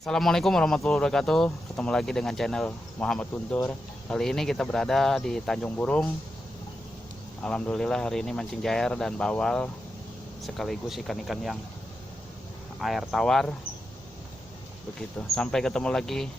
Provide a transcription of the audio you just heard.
Assalamualaikum warahmatullahi wabarakatuh. Ketemu lagi dengan channel Muhammad Guntur. Kali ini kita berada di Tanjung Burung. Alhamdulillah hari ini mancing jair dan bawal, sekaligus ikan-ikan yang air tawar. Begitu. Sampai ketemu lagi